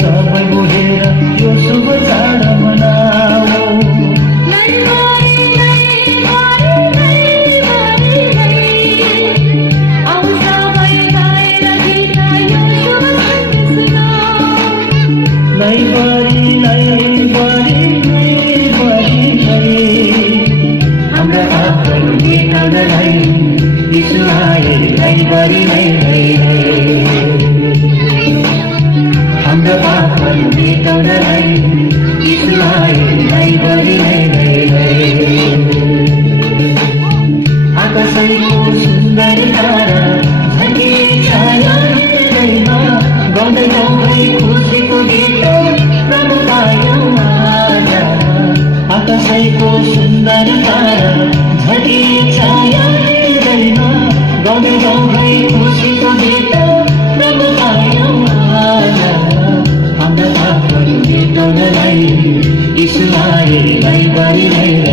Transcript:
सबै मोहेर यो शुभ चाड मनाऊ। हाम्रा आफ्नो गीतलाई यीशु आए लैबरी हाम्रा आफ्नो गीतलाई यीशु आए लैबरी आकाशैको सुन्दर तारा झल्की छाया हृदयमा गाउँदै गाउँदै खुसीको गीत प्रभु पायो आज। आकाशैको सुन्दर तारा झल्की छाया हृदयमा गाउँदै गाउँदै खुसीको गीत प्रभु पायो आज। हाम्रा आफ्नो गीतलाई यीशु आए लैबरी लाई